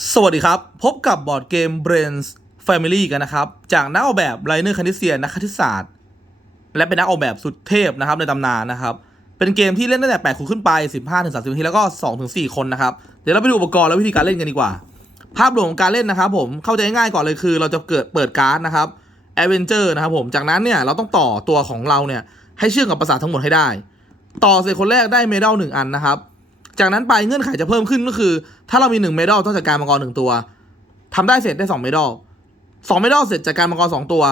สวัสดีครับ พบกับบอร์ดเกม Brains Family กันนะครับ จากนักออกแบบไรเนอร์คณิตเซียนนักคณิตศาสตร์ และเป็นนักออกแบบสุดเทพนะครับในตำนานนะครับ เป็นเกมที่เล่นตั้งแต่ 8 คนขึ้นไป 15 ถึง 30นาทีแล้วก็ 2 ถึง 4 คนนะครับ เดี๋ยวเราไปดูอุปกรณ์และวิธีการเล่นกันดีกว่า ภาพรวมของการเล่นนะครับผมเข้าใจง่ายก่อนเลยคือ เราจะเกิดเปิดการ์ดนะครับ Adventure นะครับผมจากนั้นเนี่ยเราต้องต่อตัวของเราเนี่ยให้เชื่อมกับประสาททั้งหมดให้ได้ ต่อเสร็จคนแรกได้เมดัลหนึ่งอันนะครับ จากนั้นไปเงื่อนไขจะเพิ่มขึ้นก็คือ ถ้าเรามีหนึ่งเมดัลต้องจัดการมังกรหนึ่งตัวทำได้เสร็จได้สองเมดัลสองเมดัลเสร็จจัดการมังกรสองตัว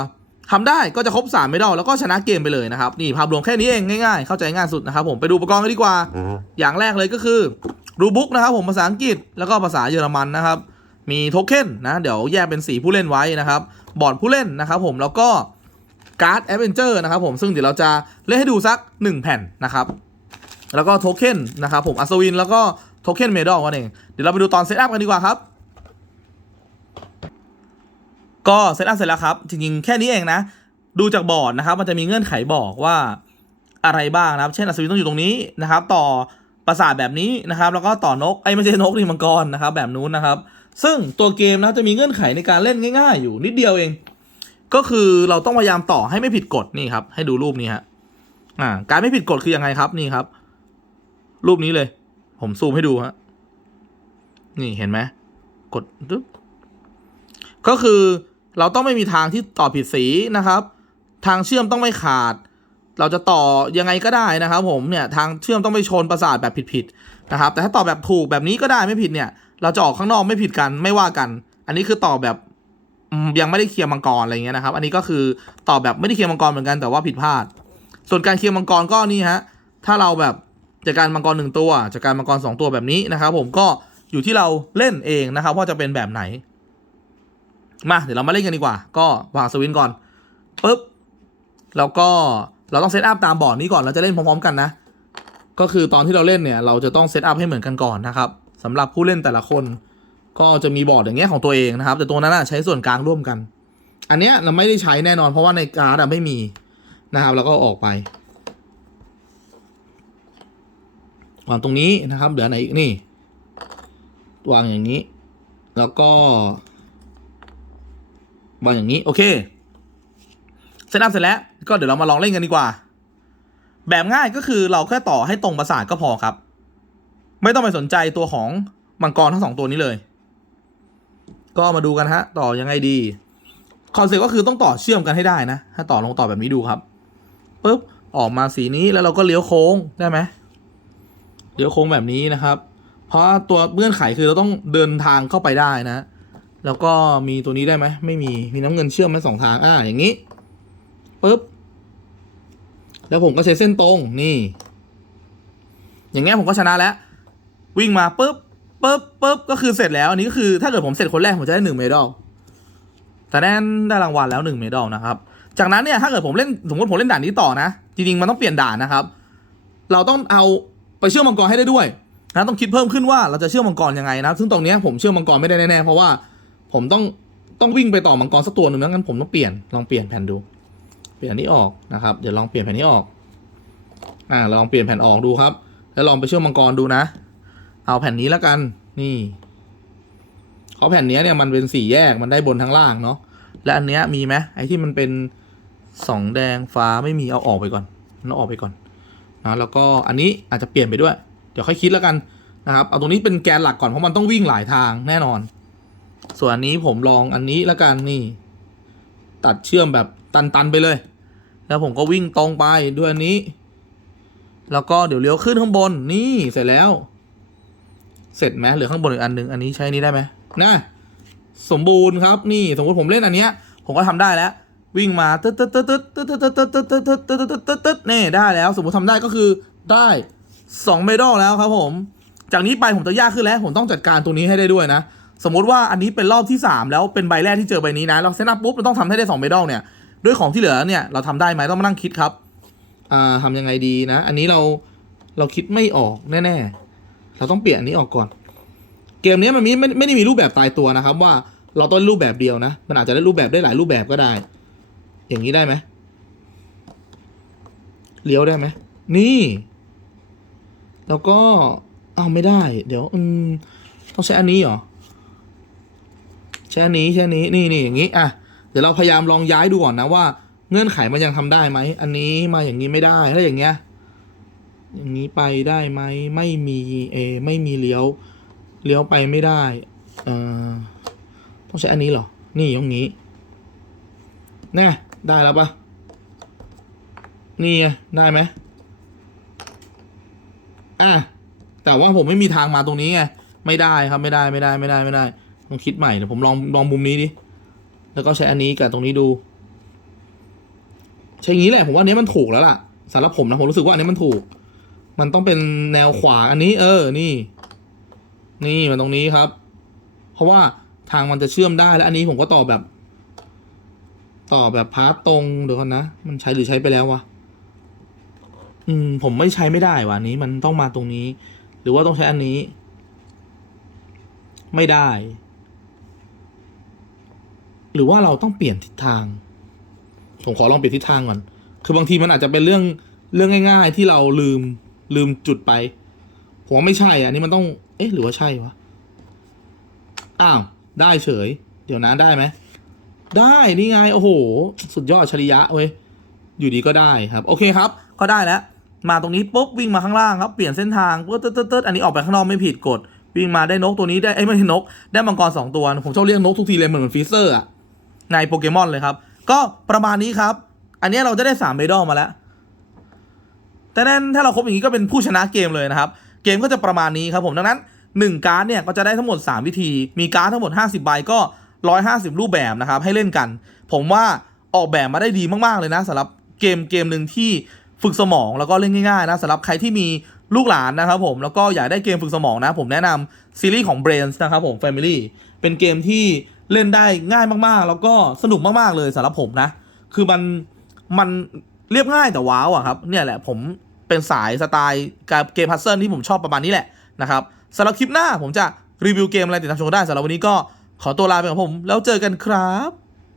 ทำได้ก็จะครบสามเมดัลแล้วก็ชนะเกมไปเลยนะครับนี่ภาพรวมแค่นี้เองง่ายๆ เข้าใจง่ายสุดนะครับผมไปดูอุปกรณ์กันดีกว่า อย่างแรกเลยก็คือรูบุ๊กนะครับผมภาษาอังกฤษแล้วก็ภาษาเยอรมันนะครับ มีโทเค็นนะเดี๋ยวแยกเป็นสีผู้เล่นไว้นะครับบอร์ดผู้เล่นนะครับผมแล้วก็การ์ดแอดเวนเจอร์นะครับผมซึ่งเดี๋ยวเราจะเล่นให้ดูสัก 1 แผ่นนะครับ แล้วก็โทเค็นนะครับผมอัศวินแล้วก็โทเค็นเมดอลกันเอง เดี๋ยวเราไปดูตอนเซตอัพกันดีกว่าครับ ก็เซตอัพเสร็จแล้วครับ จริงๆ แค่นี้เองนะ ดูจากบอร์ดนะครับ มันจะมีเงื่อนไขบอกว่าอะไรบ้างนะครับ เช่นอัศวินต้องอยู่ตรงนี้นะครับ ต่อปราสาทแบบนี้นะครับ แล้วก็ต่อนกไอ้ไม่ใช่นกนี่มังกรนะครับ แบบนู้นนะครับ ซึ่งตัวเกมนะจะมีเงื่อนไขในการเล่นง่าย ๆ อยู่นิดเดียวเอง ก็คือเราต้องพยายามต่อให้ไม่ผิดกฎนี่ครับ ให้ดูรูปนี้ฮะอ่าการไม่ผิดกฎคือยังไงครับนี่ครับ รูปนี้เลย ผมซูมให้ดูฮะนี่เห็นไหมกดตึ๊บก็คือเราต้องไม่มีทางที่ต่อผิดสีนะครับ ทางเชื่อมต้องไม่ขาด เราจะต่อยังไงก็ได้นะครับผมเนี่ยทางเชื่อมต้องไม่ชนประสาทแบบผิดๆนะครับ แต่ถ้าต่อแบบถูกแบบนี้ก็ได้ไม่ผิดเนี่ย เราจะออกข้างนอกไม่ผิดกันไม่ว่ากัน อันนี้คือต่อแบบยังไม่ได้เคลียร์มังกรอะไรเงี้ยนะครับ อันนี้ก็คือต่อแบบไม่ได้เคลียร์มังกรเหมือนกันแต่ว่าผิดพลาด ส่วนการเคลียร์มังกรก็นี่ฮะถ้าเราแบบ จากการมังกรหนึ่งตัว จากการมังกรสองตัวแบบนี้นะครับผมก็อยู่ที่เราเล่นเองนะครับว่าจะเป็นแบบไหน มาเดี๋ยวเรามาเล่นกันดีกว่า ก็วางสวินก่อนปุ๊บแล้วก็เราต้องเซตอัพตามบอร์ดนี้ก่อนเราจะเล่นพร้อมๆกันนะ ก็คือตอนที่เราเล่นเนี่ย เราจะต้องเซตอัพให้เหมือนกันก่อนนะครับสำหรับผู้เล่นแต่ละคน ก็จะมีบอร์ดอย่างเงี้ยของตัวเองนะครับ แต่ตัวนั้นนะใช้ส่วนกลางร่วมกัน อันเนี้ยเราไม่ได้ใช้แน่นอนเพราะว่าในการ์ดอะไม่มีนะครับ แล้วก็ออกไป วางตรงนี้นะครับเหลือไหนอีกนี่ วางอย่างนี้ แล้วก็ วางอย่างนี้ โอเคเซตอัพเสร็จแล้ว ก็เดี๋ยวเรามาลองเล่นกันดีกว่า แบบง่ายก็คือเราแค่ต่อให้ตรงประสาทก็พอครับ ไม่ต้องไปสนใจตัวของมังกรทั้งสองตัวนี้เลย ก็มาดูกันฮะ ต่อยังไงดีคอนเซ็ปต์ก็คือต้องต่อเชื่อมกันให้ได้นะ ถ้าต่อลงต่อแบบนี้ดูครับปุ๊บออกมาสีนี้แล้วเราก็เลี้ยวโค้งได้ไหม เลี้ยวโค้งแบบนี้นะครับ เพราะตัวเงื่อนไขคือเราต้องเดินทางเข้าไปได้นะ แล้วก็มีตัวนี้ได้ไหมไม่มีมีน้ำเงินเชื่อมไหมสองทางอ่าอย่างนี้ปุ๊บแล้วผมก็ใช้เส้นตรงนี่ อย่างเงี้ยผมก็ชนะแล้ว วิ่งมาปุ๊บปุ๊บปุ๊บก็คือเสร็จแล้วอันนี้ก็คือถ้าเกิดผมเสร็จคนแรกผมจะได้หนึ่งเมดัลแต่แน่นได้รางวัลแล้วหนึ่งเมดัลนะครับ จากนั้นเนี่ยถ้าเกิดผมเล่นสมมติผมเล่นด่านนี้ต่อนะ จริงๆมันต้องเปลี่ยนด่านนะครับ เราต้องเอา ไปเชื่อมมังกรให้ได้ด้วยนะต้องคิดเพิ่มขึ้นว่าเราจะเชื่อมมังกรยังไงนะซึ่งตรงนี้ผมเชื่อมมังกรไม่ได้แน่ๆเพราะว่าผมต้องต้องวิ่งไปต่อมังกรสักตัวหนึ่งแล้วงั้นผมต้องเปลี่ยนลองเปลี่ยนแผ่นดู เปลี่ยนนี้ออกนะครับเดี๋ยวลองเปลี่ยนแผ่นนี้ออกอ่าลองเปลี่ยนแผ่นออกดูครับ แล้วลองไปเชื่อมมังกรดูนะ เอาแผ่นนี้แล้วกันนี่เพราะแผ่นนี้เนี่ยมันเป็นสี่แยกมันได้บนทั้งล่างเนาะและอันเนี้ยมีไหมไอ้ที่มันเป็นสองแดงฟ้าไม่มีเอาออกไปก่อนเอาออกไปก่อน นะแล้วก็อันนี้อาจจะเปลี่ยนไปด้วย เดี๋ยวค่อยคิดแล้วกันนะครับ เอาตรงนี้เป็นแกนหลักก่อนเพราะมันต้องวิ่งหลายทางแน่นอน ส่วนอันนี้ผมลองอันนี้แล้วกันนี่ ตัดเชื่อมแบบตันๆไปเลย แล้วผมก็วิ่งตรงไปด้วยอันนี้ แล้วก็เดี๋ยวเลี้ยวขึ้นข้างบนนี่เสร็จแล้ว เสร็จไหมเหลือข้างบนอีกอันหนึ่งอันนี้ใช้นี้ได้ไหมนะสมบูรณ์ครับนี่สมมติผมเล่นอันเนี้ย ผมก็ทำได้แล้ว วิ่งมาตึ๊ดตึ๊ดตึ๊ดตึ๊ดตึ๊ดตึ๊ดตึ๊ดตึ๊ดตึ๊ดตึ๊ดตึ๊ดตึ๊ดตึ๊ดตึ๊ดนี่ได้แล้ว สมมติทำได้ก็คือได้สองเมดัลแล้วครับผม จากนี้ไปผมจะยากขึ้นแล้ว ผมต้องจัดการตัวนี้ให้ได้ด้วยนะ สมมติว่าอันนี้เป็นรอบที่ 3 แล้วเป็นใบแรกที่เจอใบนี้นะ เราเซตอัพปุ๊บเราต้องทำให้ได้2เมดัลเนี่ยด้วยของที่เหลือเนี่ยเราทำได้ไหมต้องมานั่งคิดครับอ่าทำยังไงดีนะ อันนี้เราเราคิดไม่ออกแน่ๆ เราต้องเปลี่ยนอันนี้ออกก่อน เกมนี้มันไม่ไม่ได้มีรูปแบบตายตัวนะครับ ว่าเราต้องรูปแบบเดียวนะ มันอาจจะได้รูปแบบได้หลายรูปแบบก็ได้ อย่างนี้ได้ไหมเลี้ยวได้ไหมนี่ แล้วก็เอาไม่ได้ เดี๋ยว อืม ต้องใช้อันนี้เหรอแช่นี้แช่นี้นี่นี่อย่างนี้อะเดี๋ยวเราพยายามลองย้ายดูก่อนนะว่า เงื่อนไขมันยังทำได้ไหมอันนี้มาอย่างนี้ไม่ได้ถ้าอย่างเงี้ยอย่างนี้ไปได้ไหมไม่มีเอไม่มีเลี้ยวเลี้ยวไปไม่ได้เอ่อต้องใช้อันนี้เหรอนี่ตรงนี้แน่ ได้แล้วปะนี่ไงได้ไหมอะแต่ว่าผมไม่มีทางมาตรงนี้ไงไม่ได้ครับไม่ได้ไม่ได้ไม่ได้ไม่ได้ต้องคิดใหม่เดี๋ยวผมลองลองมุมนี้ดิแล้วก็ใช้อันนี้กับตรงนี้ดู ใช่งี้แหละผมว่าอันนี้มันถูกแล้วล่ะสำหรับผมนะผมรู้สึกว่าอันนี้มันถูก มันต้องเป็นแนวขวาอันนี้ เออนี่ นี่มันตรงนี้ครับ เพราะว่าทางมันจะเชื่อมได้และอันนี้ผมก็ต่อแบบ ต่อแบบพาร์ตตรงเดี๋ยวก่อนนะ มันใช้หรือใช้ไปแล้ววะอืม ผมไม่ใช้ไม่ได้วะนี้มันต้องมาตรงนี้ หรือว่าต้องใช้อันนี้ ไม่ได้ หรือว่าเราต้องเปลี่ยนทิศทาง ผมขอลองเปลี่ยนทิศทางก่อน คือบางทีมันอาจจะเป็นเรื่องเรื่องง่าย ๆ ที่เราลืมลืมจุดไป ผมว่าไม่ใช่อะอันนี้มันต้อง เอ๊ะ หรือว่าใช่วะ อ้าว ได้เฉย เดี๋ยวนะได้ไหม ได้นี่ไงโอ้โห สุดยอดอัจฉริยะเว้ยอยู่ดีก็ได้ครับ โอเคครับ ก็ได้แล้ว มาตรงนี้ปุ๊บวิ่งมาข้างล่างครับเปลี่ยนเส้นทางปุ๊บตึ๊ดตึ๊ดตึ๊ดอันนี้ออกไปข้างนอกไม่ผิดกฎวิ่งมาได้นกตัวนี้ได้ไอ้ยไม่ใช่นก ได้มังกรสองตัว ผมชอบเรียกนกทุกทีเลยเหมือนเหมือนฟีเซอร์อะในโปเกมอนเลยครับ ก็ประมาณนี้ครับ อันนี้เราจะได้สามเมดอลมาแล้วแต่นั้นถ้าเราครบอย่างนี้ก็เป็นผู้ชนะเกมเลยนะครับ เกมก็จะประมาณนี้ครับผมดังนั้น 1 การ์ดเนี่ยก็จะได้ทั้งหมด 3 วิธี มีการ์ดทั้งหมด 50 ใบก็ 150 รูปแบบนะครับให้เล่นกัน ผมว่าออกแบบมาได้ดีมาก ๆ เลยนะสำหรับเกมเกมหนึ่งที่ฝึกสมองแล้วก็เล่นง่ายๆนะสำหรับใครที่มีลูกหลานนะครับผมแล้วก็อยากได้เกมฝึกสมองนะ ผมแนะนำซีรีส์ของ Brains นะครับผม Family เป็นเกมที่เล่นได้ง่ายมากๆ แล้วก็สนุกมากๆเลยสำหรับผมนะ คือมันมันเรียบง่ายแต่ว้าวอะครับเนี่ยแหละผมเป็นสายสไตล์การเกมพัซเซิลที่ผมชอบประมาณนี้แหละนะครับสำหรับคลิปหน้าผมจะรีวิวเกมอะไรติดตามชมกันได้สำหรับวันนี้ก็ ขอตัวลาไปกับผม แล้วเจอกันครับ